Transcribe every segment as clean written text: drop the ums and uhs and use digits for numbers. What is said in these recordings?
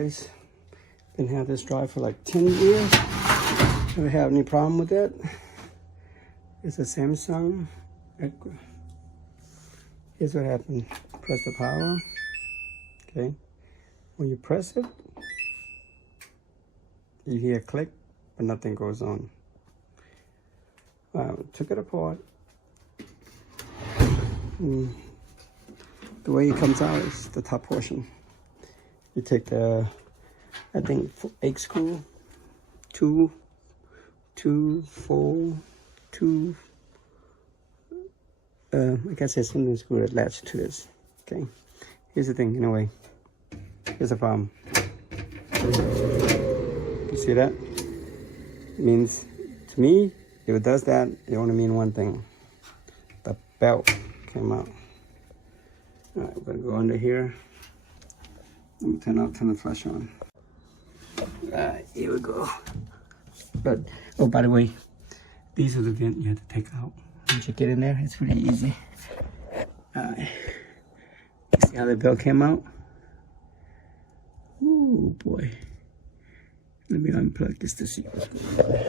Guys, been having this drive for like 10 years. Never have any problem with it. It's a Samsung. Here's what happened. Press the power. Okay. When you press it, you hear a click, but nothing goes on. Took it apart. The way it comes out is the top portion. You take the, I think, 8 screw, 2, 4, 2. I guess there's something screw that latch to this. Okay. Here's the thing. Anyway, here's the problem. You see that? It means, to me, if it does that, it only means one thing. The belt came out. All right, we're gonna go under here. Let me turn the flash on. Alright, here we go. But, oh, by the way, these are the vent you have to take out. Once you get in there, it's really easy. Alright. See how the belt came out? Oh boy. Let me unplug this to see what's going on.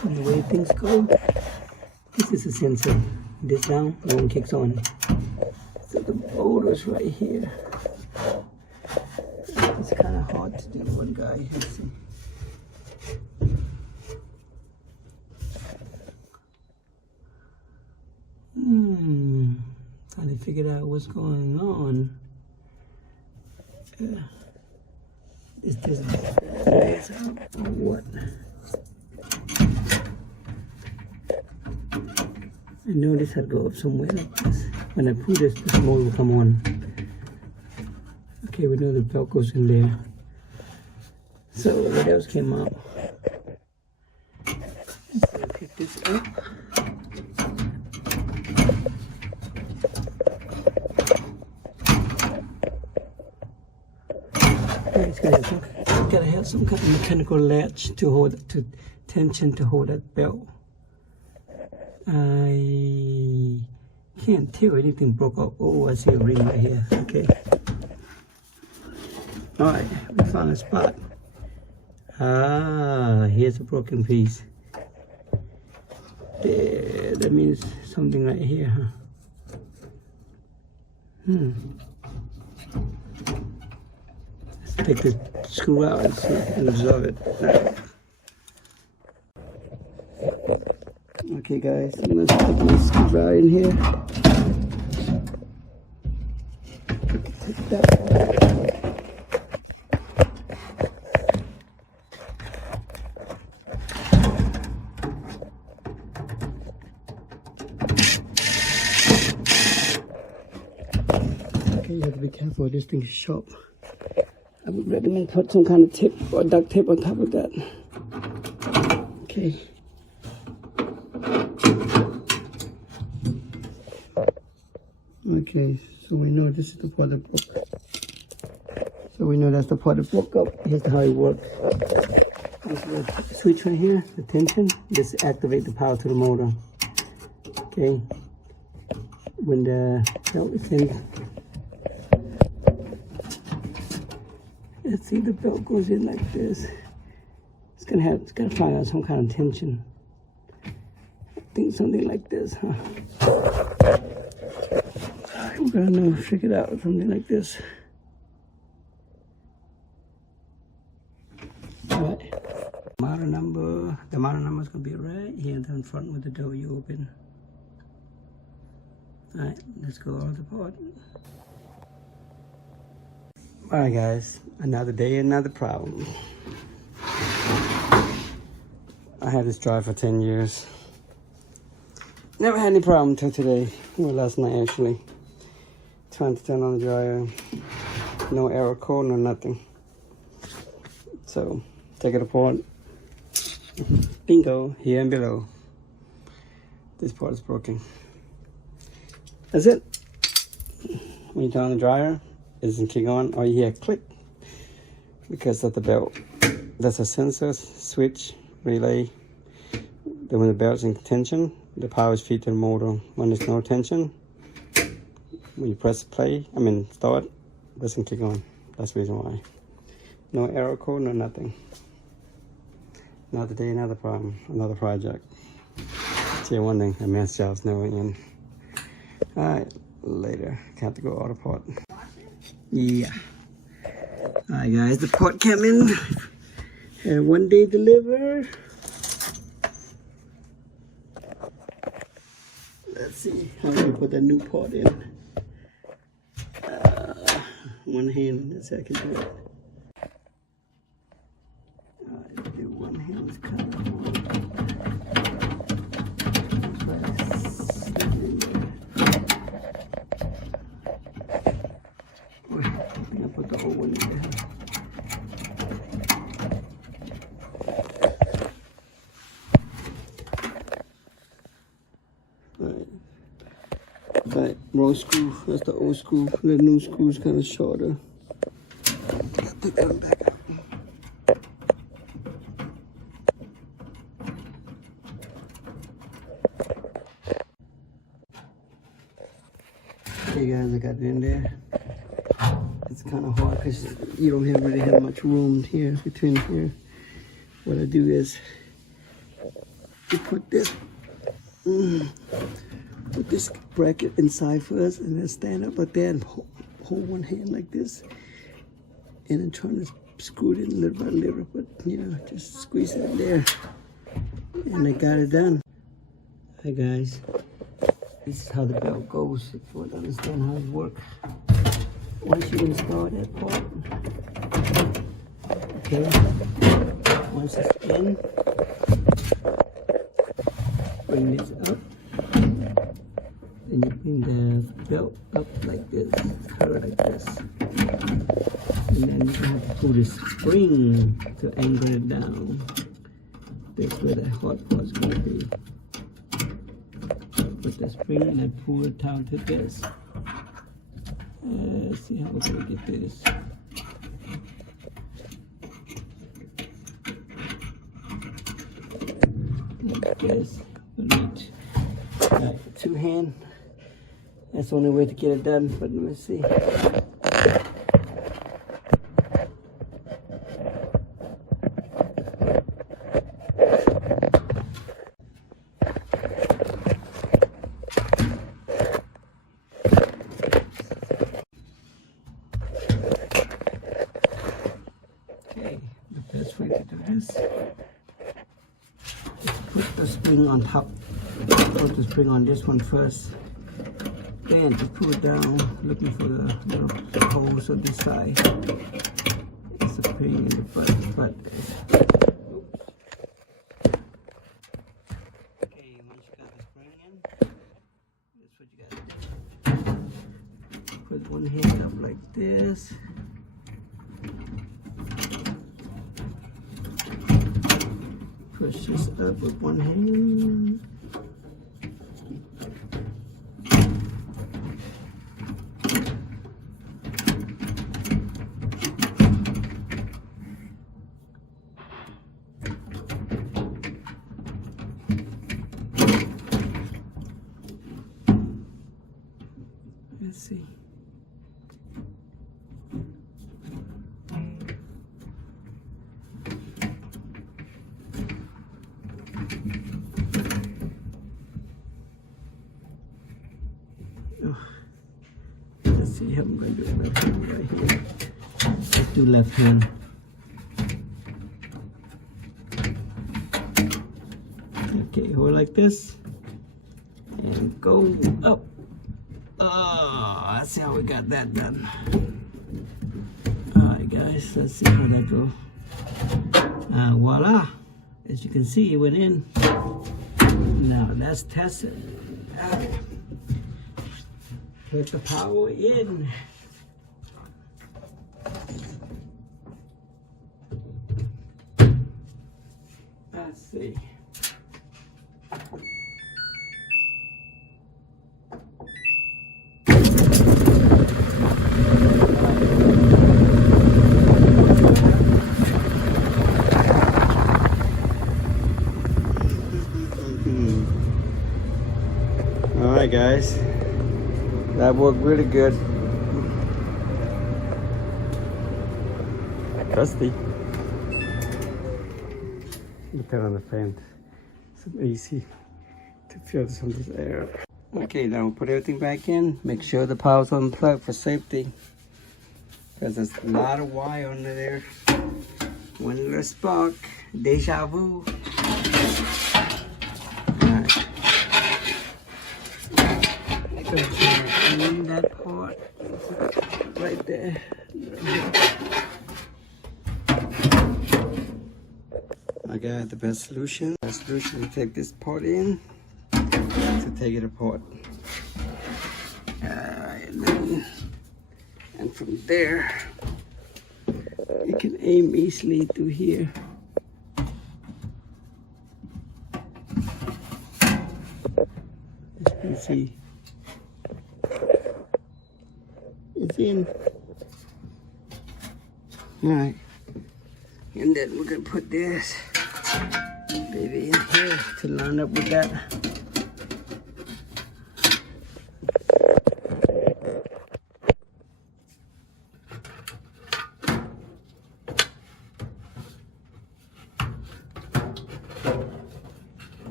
And the way things go, this is a sensor. This down, the one kicks on. So the motor's right here. It's kind of hard to do. One guy, let's see. Trying to figure out what's going on. Is this or what? I know this had to go up somewhere like this. When I pull this motor will come on. Okay, we know the belt goes in there. So what else came out? So pick this up. It's gotta have some kind of mechanical latch to hold, tension to hold that belt. I can't tell anything broke up. Oh, I see a ring right here. Okay. All right, we found a spot. Ah, here's a broken piece. There, that means something right here, huh? Take this screw out and see and absorb it. Okay guys, I'm gonna put my screw out in here. Take that out. Okay, you have to be careful, this thing is sharp. I would recommend put some kind of tape or duct tape on top of that. Okay. Okay, so we know this is the part that broke. So we know that's the part that broke up. Here's how it works. This is the switch right here, the tension. This activates the power to the motor. Okay. When the belt is in, let's see, the belt goes in like this. It's gonna find out some kind of tension. I think something like this, huh? We're gonna figure it out, something like this. All right. The model number is gonna be right here in front with the W open. All right, let's go all apart. All right, guys, another day, another problem. I had this drive for 10 years. Never had any problem until today, well, last night actually. Trying to turn on the dryer, no error code, no nothing. So, take it apart. Bingo, here and below. This part is broken. That's it. When you turn on the dryer, it doesn't kick on, or you hear a click because of the belt. That's a sensor switch relay. Then when the belt's in tension, the power is feed to the motor. When there's no tension, when you press play, start, it doesn't kick on. That's the reason why. No error code, no nothing. Another day, another problem, another project. See, one thing, a man's job's never in. Alright, later. Have to go auto part. Yeah. Alright guys, the part came in. And one day delivered. Let's see how we put that new part in. One hand, that's how I can do it. Alright, do one hand, it's kind of hard. I put the whole one in there. Right, wrong screw. That's the old screw. The new screw is kind of shorter. Take that one back out. Okay guys, I got it in there. It's kind of hard because you don't really have much room here between here. What I do is you put this bracket inside first, and then stand up like that and hold one hand like this, and then trying to screw it in little by little, but just squeeze it in there, and I got it done. Hi guys, this is how the belt goes. If you want to understand how it works, once you install that part, okay, once it's in, bring this up. And you bring the belt up like this, curve like this. And then you have to pull the spring to angle it down. That's where the hot part's going to be. Put the spring and I pull it down to this. Let's see how we're going to get this. Like this. Right, two hand. That's the only way to get it done, but let me see. Okay, the best way to do this is put the spring on top. Put the spring on this one first. Then to pull it down, looking for the little holes on this side. It's a spring in the butt. Okay, once you got the spring in, that's what you got to do. Put one hand up like this. Push this up with one hand. Let's see. Let's see how I'm going to do it left hand right here. Let's do left hand. Okay, hold like this and go up. Oh, let's see how we got that done. Alright guys, let's see how that goes. Voila! As you can see, it went in. Now let's test it. Put the power in. Let's see. All right, guys. That worked really good. Dusty. Look on the fan. It's easy to feel some of this air. Okay, now we'll put everything back in. Make sure the power's unplugged for safety. Because there's a lot of wire under there. One little spark. Deja vu. Alright. Go in that part. Right there. I got the best solution. The solution to take this part in, to take it apart. Alright, and from there, you can aim easily through here. As you can see, it's in. Alright, and then we're gonna put this baby in here to line up with that.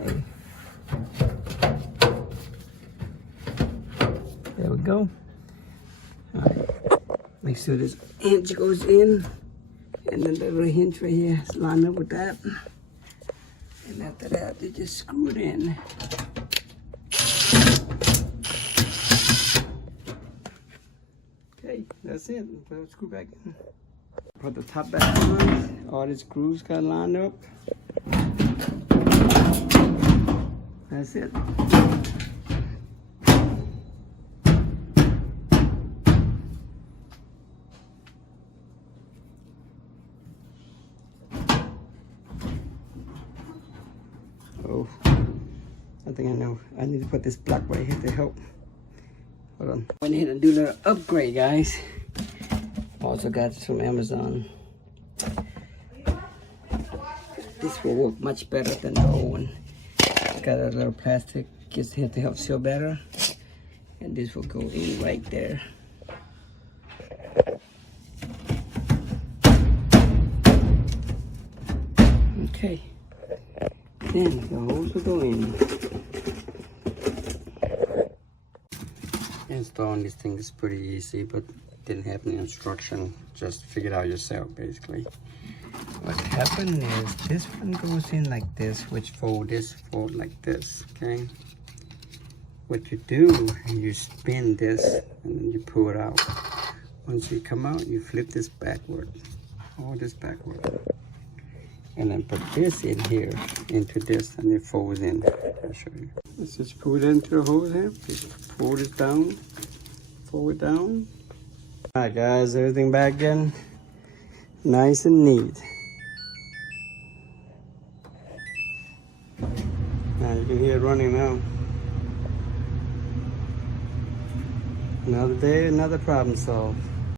Okay. There we go. All right. Make sure this hinge goes in, and then the little hinge right here is lined up with that. And after that, you just screw it in. Okay, that's it. Put the screw back in. Put the top back on. All the screws got lined up. That's it. Oh, I think I know. I need to put this block right here to help. Hold on. Went ahead and do a little upgrade, guys. Also got some Amazon. This will work much better than the old one. It's got a little plastic, gets here to help seal better. And this will go in right there. Okay. Then the hose will go in. Installing this thing is pretty easy, but didn't have any instruction. Just figure it out yourself, basically. What happened is this one goes in like this, which fold like this, okay? What you do, you spin this and then you pull it out. Once you come out, you flip this backward, all this backward. And then put this in here, into this, and it folds in. I'll show you. Let's just pull it into the hose here. Just pull it down, fold it down. All right, guys, everything back in. Nice and neat. Now you can hear it running now. Another day, another problem solved.